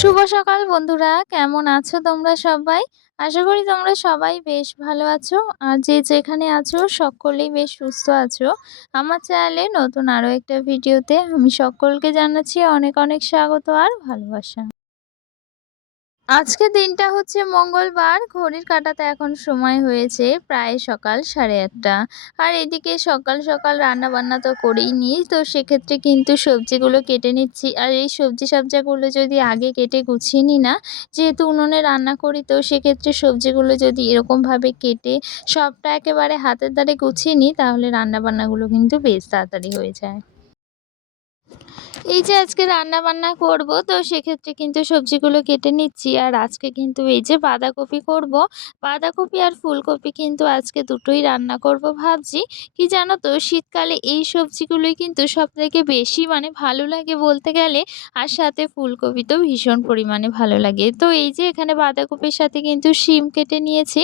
শুভ সকাল বন্ধুরা, কেমন আছো তোমরা সবাই? আশা করি তোমরা সবাই বেশ ভালো আছো। আর যে যেখানে আছো, সকলেই বেশ সুস্থ আছো। আমার চ্যানেলে নতুন আরও একটা ভিডিওতে আমি সকলকে জানাচ্ছি অনেক অনেক স্বাগত আর ভালোবাসা। আজকে দিনটা হচ্ছে মঙ্গলবার। ঘড়ির কাটাতে এখন সময় হয়েছে প্রায় সকাল সাড়ে আটটা। আর এদিকে সকাল সকাল রান্না বান্না তো করেই নিই তো সেক্ষেত্রে কিন্তু সবজিগুলো কেটে নিচ্ছি। আর এই সবজি সবজাগুলো যদি আগে কেটে গুছিয়ে নিই না, যেহেতু উনুনে রান্না করি, তো সেক্ষেত্রে সবজিগুলো যদি এরকমভাবে কেটে সবটা একেবারে হাতের দ্বারে গুছিয়ে নিই তাহলে রান্না বান্নাগুলো কিন্তু বেশ তাড়াতাড়ি হয়ে যায়। এই যে আজকে রান্না বান্না করব, তো সেক্ষেত্রে কিন্তু সবজিগুলো কেটে নিচ্ছি। আর আজকে কিন্তু এই যে বাঁধাকপি করব, বাঁধাকপি আর ফুলকপি কিন্তু আজকে দুটোই রান্না করব ভাবছি। কি জানো তো, শীতকালে এই সবজিগুলোই কিন্তু সব থেকে বেশি মানে ভালো লাগে বলতে গেলে, আর সাথে ফুলকপি তো ভীষণ পরিমাণে ভালো লাগে। তো এই যে এখানে বাঁধাকপির সাথে কিন্তু শিম কেটে নিয়েছি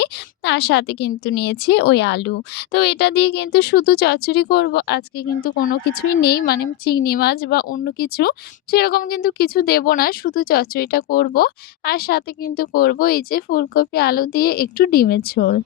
আর সাথে কিন্তু নিয়েছি ওই আলু। তো এটা দিয়ে কিন্তু শুধু চচ্চড়ি করব, আজকে কিন্তু কোনো কিছুই নেই। মানে চিংড়ি মাছ বা অন্য কিছু, সেরকম কিন্তু কিছু দেব না, শুধু চচ্চড়িটা করব। আর সাথে কিন্তু করব এই যে ফুলকপি, আলু দিয়ে একটু ডিমের ঝোল।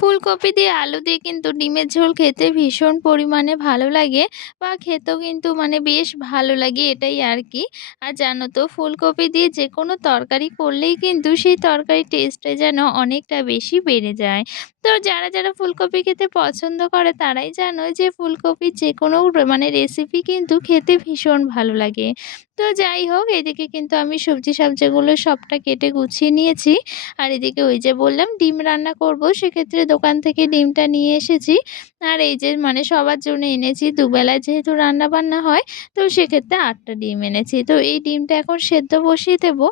ফুলকপি দিয়ে আলু দিয়ে কিন্তু ডিমের ঝোল খেতে ভীষণ পরিমাণে ভালো লাগে বা খেতেও কিন্তু মানে বেশ ভালো লাগে এটাই আর কি আর জানো তো, ফুলকপি দিয়ে যে কোনো তরকারি করলেই কিন্তু সেই তরকারি টেস্টটা যেন অনেকটা বেশি বেড়ে যায়। তো যারা যারা ফুলকপি খেতে পছন্দ করে তারাই জানো যে ফুলকপির যে কোনো মানে রেসিপি কিন্তু খেতে ভীষণ ভালো লাগে। তো যাই হোক, এদিকে কিন্তু আমি সবজি সবজিগুলো সবটা কেটে গুছিয়ে নিয়েছি। আর এদিকে ওই যে বললাম, ডিম রান্না করব, সেক্ষেত্রে দোকান থেকে ডিমটা নিয়ে এসেছি। আর এই যে মানে সবার জন্য এনেছি, দুবেলায় যেহেতু রান্না বান্না হয়, তো সেক্ষেত্রে আটটা ডিম এনেছি। তো এই ডিমটা এখন সেদ্ধ বসিয়ে দেবো।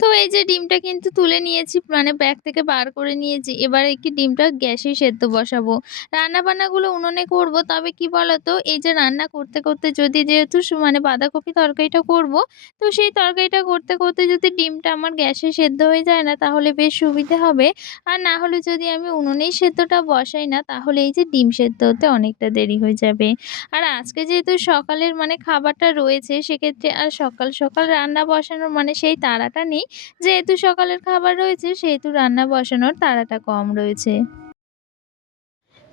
তো এই যে ডিমটা কিন্তু তুলে নিয়েছি মানে ব্যাগ থেকে বার করে নিয়েছি। এবার একটি ডিমটা গ্যাসে সেদ্ধ বসাবো। রান্না বান্নাগুলো উনুনে করব, তবে কি বলতো, এই যে রান্না করতে করতে যদি যেহেতু মানে বাঁধাকপি তরকারিটা করব, তো সেই তরকারিটা করতে করতে যদি ডিমটা আমার গ্যাসে সেদ্ধ হয়ে যায় না, তাহলে বেশ সুবিধে হবে। আর না হলে যদি আমি উনুনেই সেদ্ধটা বসাই না, তাহলে এই যে ডিম সেদ্ধ হতে অনেকটা দেরি হয়ে যাবে। আর আজকে যেহেতু সকালের মানে খাবারটা রয়েছে, সেক্ষেত্রে আর সকাল সকাল রান্না বসানোর মানে সেই তাড়াটা নেই। যেহেতু সকালের খাবার রয়েছে সেহেতু রান্না বসানোর তাড়াটা কম রয়েছে।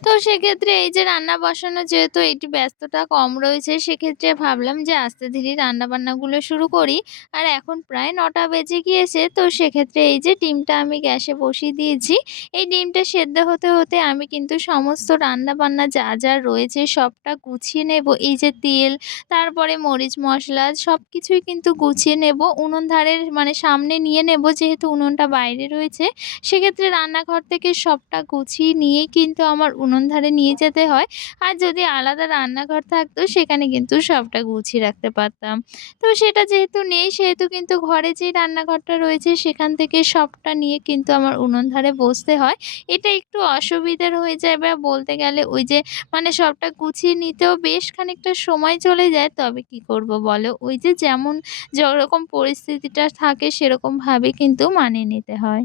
তো সেক্ষেত্রে এই যে রান্না বসানো যেহেতু একটু ব্যস্ততা কম রয়েছে, সেক্ষেত্রে ভাবলাম যে আস্তে ধীরে রান্নাবান্নাগুলো শুরু করি। আর এখন প্রায় নটা বেজে গিয়েছে, তো সেক্ষেত্রে এই যে ডিমটা আমি গ্যাসে বসিয়ে দিয়েছি। এই ডিমটা সেদ্ধ হতে হতে আমি কিন্তু সমস্ত রান্নাবান্না যা যা রয়েছে সবটা গুছিয়ে নেব। এই যে তেল, তারপরে মরিচ মশলা সব কিছুই কিন্তু গুছিয়ে নেব। উনুন ধারের মানে সামনে নিয়ে নেব যেহেতু উনুনটা বাইরে রয়েছে। সেক্ষেত্রে রান্নাঘর থেকে সবটা গুছিয়ে নিয়েই কিন্তু আমার উনুন ধারে নিয়ে যেতে হয়। আর যদি আলাদা রান্নাঘর থাকতো, সেখানে কিন্তু সবটা গুছিয়ে রাখতে পারতাম। তো সেটা যেহেতু নেই, সেহেতু কিন্তু ঘরে যেই রান্নাঘরটা রয়েছে, সেখান থেকে সবটা নিয়ে কিন্তু আমার উনুন ধারে বসতে হয়। এটা একটু অসুবিধার হয়ে যায় বা বলতে গেলে ওই যে মানে সবটা গুছিয়ে নিতেও বেশ খানিকটা সময় চলে যায়। তবে কি করব বলো? ওই যে যেমন যেরকম পরিস্থিতিটা থাকে, সেরকমভাবে কিন্তু মানিয়ে নিতে হয়।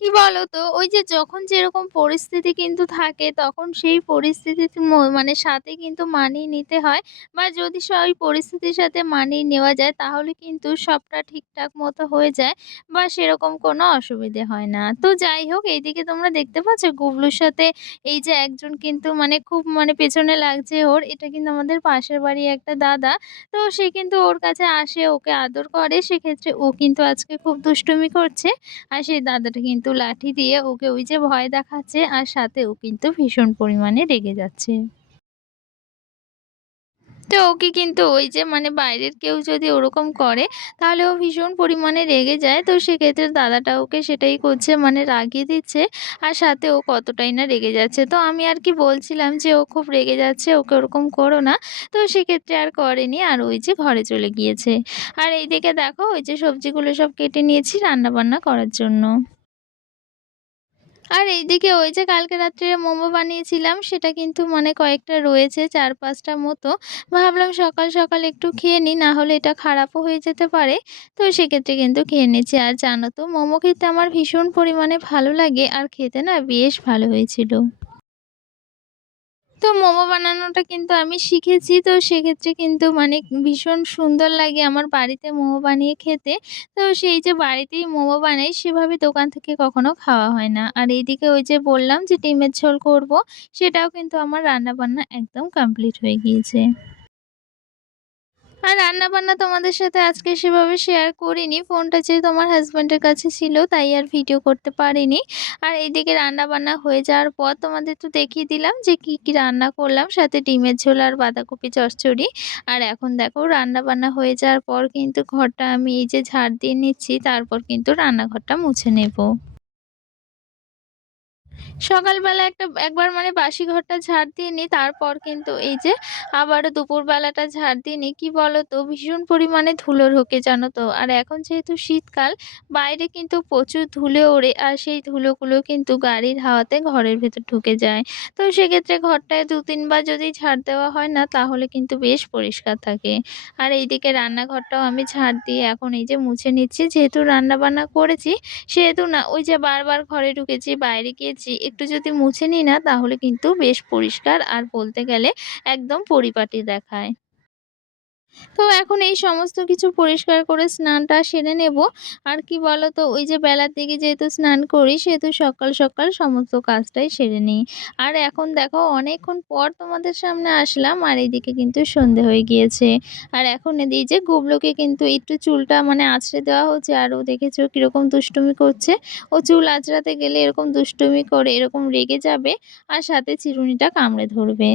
কি বলতো? ওই যে যখন যেরকম পরিস্থিতি কিন্তু থাকে, তখন সেই পরিস্থিতির মানে সাথে কিন্তু মানিয়ে নিতে হয়। বা যদি সে ওই পরিস্থিতির সাথে মানিয়ে নেওয়া যায়, তাহলে কিন্তু সবটা ঠিকঠাক মতো হয়ে যায় বা সেরকম কোনো অসুবিধে হয় না। তো যাই হোক, এইদিকে তোমরা দেখতে পাচ্ছ গুবলুর সাথে এই যে একজন কিন্তু মানে খুব মানে পেছনে লাগছে ওর। এটা কিন্তু আমাদের পাশের বাড়ি একটা দাদা। তো সে কিন্তু ওর কাছে আসে, ওকে আদর করে। সেক্ষেত্রে ও কিন্তু আজকে খুব দুষ্টুমি করছে। আর সেই দাদাটা কিন্তু লাঠি দিয়ে ওকে ওই যে ভয় দেখাচ্ছে, আর সাথে ও কিন্তু ভীষণ পরিমাণে রেগে যাচ্ছে। তো ওকে কিন্তু ওই যে মানে বাইরের কেউ যদি ওরকম করে, তাহলে ও ভীষণ পরিমাণে রেগে যায়। তো সেক্ষেত্রে দাদাটা ওকে সেটাই করছে মানে রাগিয়ে দিচ্ছে, আর সাথে ও কতটাই না রেগে যাচ্ছে। তো আমি আর কি বলছিলাম যে ও খুব রেগে যাচ্ছে, ওকে ওরকম করো না। তো সেক্ষেত্রে আর করেনি, আর ওই যে ঘরে চলে গিয়েছে। আর এইদিকে দেখো, ওই যে সবজিগুলো সব কেটে নিয়েছি রান্না বান্না করার জন্য। আর এইদিকে ওই যে কালকে রাত্রে মোমো বানিয়েছিলাম, সেটা কিন্তু মানে কয়েকটা রয়েছে চার পাঁচটা মতো। ভাবলাম সকাল সকাল একটু খেয়ে নিই, না হলে এটা খারাপও হয়ে যেতে পারে। তো সেক্ষেত্রে কিন্তু খেয়ে নিচ্ছি। আর জানো তো, মোমো খেতে আমার ভীষণ পরিমাণে ভালো লাগে, আর খেতে না বেশ ভালো হয়েছিল। তো মোমো বানানোটা কিন্তু আমি শিখেছি। তো সেক্ষেত্রে কিন্তু মানে ভীষণ সুন্দর লাগে আমার বাড়িতে মোমো বানিয়ে খেতে। তো সেই যে বাড়িতেই মোমো বানাই সেভাবে দোকান থেকে কখনো খাওয়া হয় না। আর এইদিকে ওই যে বললাম যে ডিমের ঝোল করব, সেটাও কিন্তু আমার রান্নাবান্না একদম কমপ্লিট হয়ে গিয়েছে। আর রান্নাবান্না তোমাদের সাথে আজকে সেভাবে শেয়ার করিনি। ফোনটা যেহেতু আমার হাজব্যান্ডের কাছে ছিল তাই আর ভিডিও করতে পারিনি। আর এইদিকে রান্নাবান্না হয়ে যাওয়ার পর তোমাদের তো দেখিয়ে দিলাম যে কি, কি রান্না করলাম সাথে ডিমের ঝোল আর বাঁধাকপি চচ্চড়ি। আর এখন দেখো রান্নাবান্না হয়ে যাওয়ার পর কিন্তু ঘরটা আমি এই যে ঝাড় দিয়ে নিচ্ছি তারপর কিন্তু রান্নাঘরটা মুছে নেব। সকালবেলা একটা একবার মানে বাসি ঘরটা ঝাড় দিয়ে নিই তারপর কিন্তু এই যে আবারও দুপুরবেলাটা ঝাড় দিয়ে নিই। কী বলো তো ভীষণ পরিমাণে ধুলো ঢোকে জানো তো। আর এখন যেহেতু শীতকাল বাইরে কিন্তু প্রচুর ধুলো ওড়ে আর সেই ধুলোগুলো কিন্তু গাড়ির হাওয়াতে ঘরের ভেতর ঢুকে যায়। তো সেক্ষেত্রে ঘরটায় দু তিনবার যদি ঝাড় দেওয়া হয় না তাহলে কিন্তু বেশ পরিষ্কার থাকে। আর এইদিকে রান্নাঘরটাও আমি ঝাড় দিয়ে এখন এই যে মুছে নিচ্ছি। যেহেতু রান্নাবান্না করেছি সেহেতু না ওই যে বারবার ঘরে ঢুকেছি, বাইরে গিয়েছি একটু যদি মুছে নিই না, তাহলে কিন্তু বেশ পরিষ্কার আর বলতে গেলে একদম পরিপাটি দেখায়। তো এখন এই সমস্ত কিছু পরিষ্কার করে স্নানটা সেরে নেব। আর কি বলো তো ওই যে বেলার দিকে যেহেতু স্নান করি সেহেতু সকাল, সকাল সমস্ত কাজটাই সেরে নিই। আর এখন দেখো অনেকক্ষণ পর তোমাদের সামনে আসলাম আর এইদিকে কিন্তু সন্ধে হয়ে গিয়েছে। আর এখন এই যে গুবলুকে কিন্তু একটু চুলটা মানে আছড়ে দেওয়া হচ্ছে আর ও দেখেছ কীরকম দুষ্টুমি করছে। ও চুল আঁচড়াতে গেলে এরকম দুষ্টুমি করে এরকম রেগে যাবে আর সাথে চিরুনিটা কামড়ে ধরবে।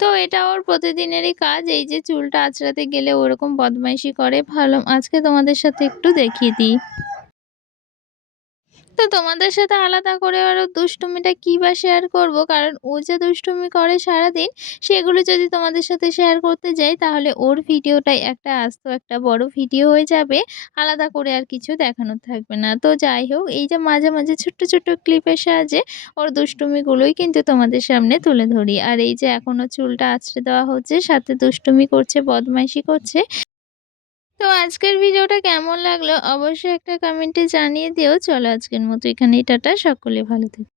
তো এটা ওর প্রতিদিনেরই কাজ। এই যে চুলটা আঁচড়াতে গেলে ওরকম বদমাইশি করে। ভালো আজকে তোমাদের সাথে একটু দেখিয়ে দিই। তো তোমাদের সাথে আলাদা করে আরও দুষ্টুমিটা কী বা শেয়ার করব? কারণ ও যে দুষ্টুমি করে সারাদিন, সেগুলো যদি তোমাদের সাথে শেয়ার করতে যাই, তাহলে ওর ভিডিওটাই একটা আস্ত একটা বড় ভিডিও হয়ে যাবে। আলাদা করে আর কিছু দেখানোর থাকবে না। তো যাই হোক, এই যে মাঝে মাঝে ছোট্ট ছোট্ট ক্লিপের সাহায্যে ওর দুষ্টুমিগুলোই কিন্তু তোমাদের সামনে তুলে ধরি। আর এই যে এখনও চুলটা আছড়ে দেওয়া হচ্ছে, সাথে দুষ্টুমি করছে, বদমাইশি করছে। তো আজকের ভিডিওটা কেমন লাগল? অবশ্যই একটা কমেন্টে জানিয়ে দিও। চলো আজকের মতো এখানেই, টাটা। সকলে ভালো থেকো।